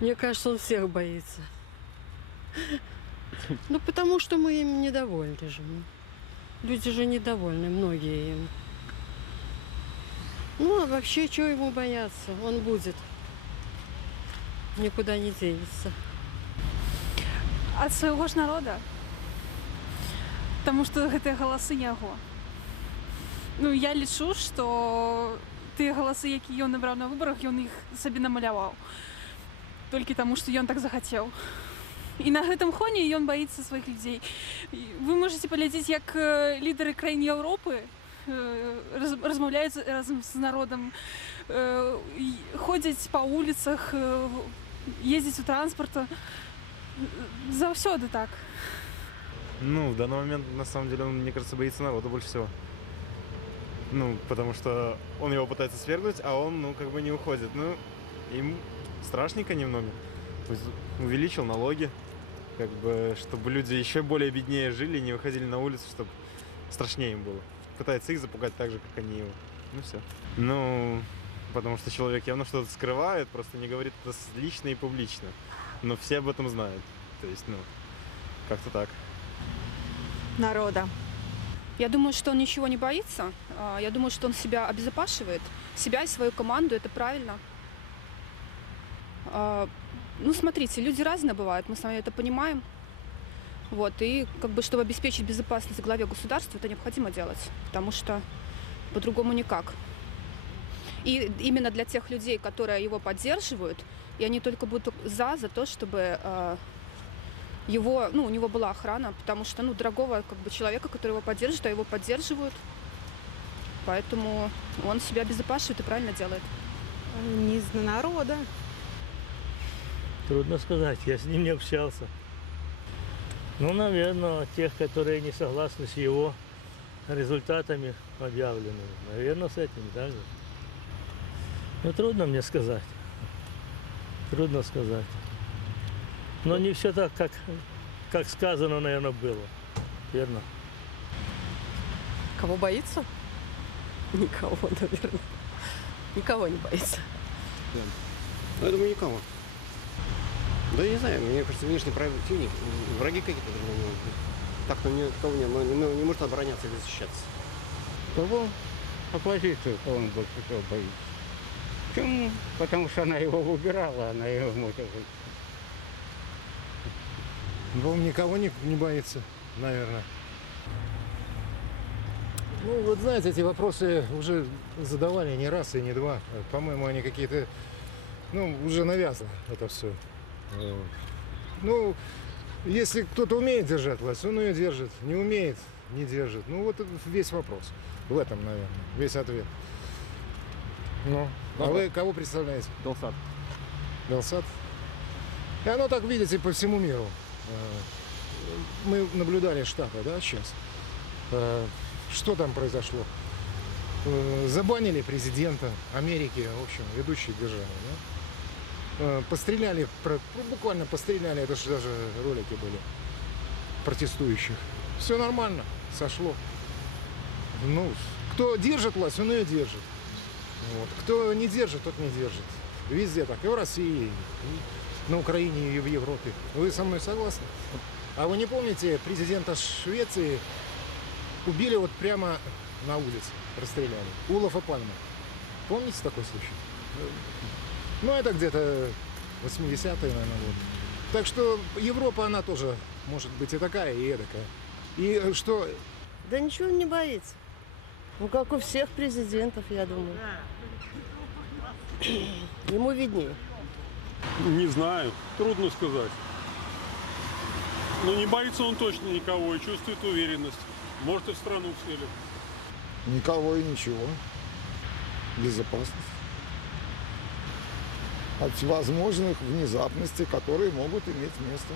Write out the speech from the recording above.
Мне кажется, он всех боится. Ну, потому что мы им недовольны же. Люди же недовольны, многие им. Ну, а вообще, чего ему бояться? Он будет. Никуда не денется. Ад свайго ж народа. Таму што гэтыя галасы яго. Ну, я лічу, што тыя галасы, якія ён набраў на выбарах, ён іх сабе намаляваў. Толькі таму, што ён так захацеў. І на гэтым фоне ён баіцца сваіх людзей. Вы можаце паглядзець, як лідары краін Еўропы размаўляюць разам з народам, ходзяць па вуліцах, ездзяць у транспарта. Заўсёды так. Ну, в данный момент, на самом деле, он, мне кажется, боится народа больше всего. Ну, потому что он его пытается свергнуть, а он, ну, как бы не уходит. Ну, им страшненько немного. То есть увеличил налоги, как бы, чтобы люди еще более беднее жили и не выходили на улицу, чтобы страшнее им было. Пытается их запугать так же, как они его. Ну, все. Ну, потому что человек явно что-то скрывает, просто не говорит это лично и публично. Но все об этом знают. То есть, ну, как-то так. Народа. Я думаю, что он ничего не боится. Я думаю, что он себя обезопасивает. Себя и свою команду, это правильно. Ну, смотрите, люди разные бывают, мы с вами это понимаем. Вот, и как бы, чтобы обеспечить безопасность главе государства, это необходимо делать, потому что по-другому никак. И именно для тех людей, которые его поддерживают, и они только будут за то, чтобы его, ну, у него была охрана, потому что, ну, дорогого как бы человека, который его поддерживает, а его поддерживают. Поэтому он себя обезопасивает и правильно делает. Не из народа. Трудно сказать, я с ним не общался. Ну, наверное, тех, которые не согласны с его результатами объявленными. Наверное, с этим, да? Ну, трудно мне сказать. Трудно сказать. Но не все так, как сказано, наверное, было. Верно? Кого боится? Никого, наверное. Никого не боится. Да. Ну, я думаю, никого. Да я не знаю, мне кажется, внешний противник, враги какие-то должны быть. Так-то никого нет, но не может обороняться или защищаться. Кого? Оппозицию, кого он больше всего боится. Почему? Потому что она его выбирала, она его может быть. Он никого не боится, наверное. Ну, вот знаете, эти вопросы уже задавали не раз и не два. По-моему, они какие-то, ну, уже навязано это все. Ну, если кто-то умеет держать власть, он ее держит. Не умеет, не держит. Ну, вот весь вопрос. В этом, наверное, весь ответ. Ну, а вы кого представляете? Белсат. Белсат? И оно так, видите, по всему миру. Мы наблюдали Штаты, да, сейчас. Что там произошло? Забанили президента Америки, в общем, ведущей державы, да? Постреляли, буквально постреляли, это же даже ролики были протестующих. Все нормально, сошло. Ну, кто держит власть, он ее держит. Вот. Кто не держит, тот не держит. Везде так, и в России, и на Украине, и в Европе. Вы со мной согласны? А вы не помните, президента Швеции убили вот прямо на улице, расстреляли. Олафа Пальме. Помните такой случай? Ну, это где-то 80-е, наверное, год. Так что Европа, она тоже может быть и такая, и эдакая. И что? Да ничего он не боится. Ну, как у всех президентов, я думаю. Ему виднее. Не знаю, трудно сказать. Но не боится он точно никого и чувствует уверенность. Может, и в страну вселит. Никого и ничего. Безопасность. От всевозможных внезапностей, которые могут иметь место.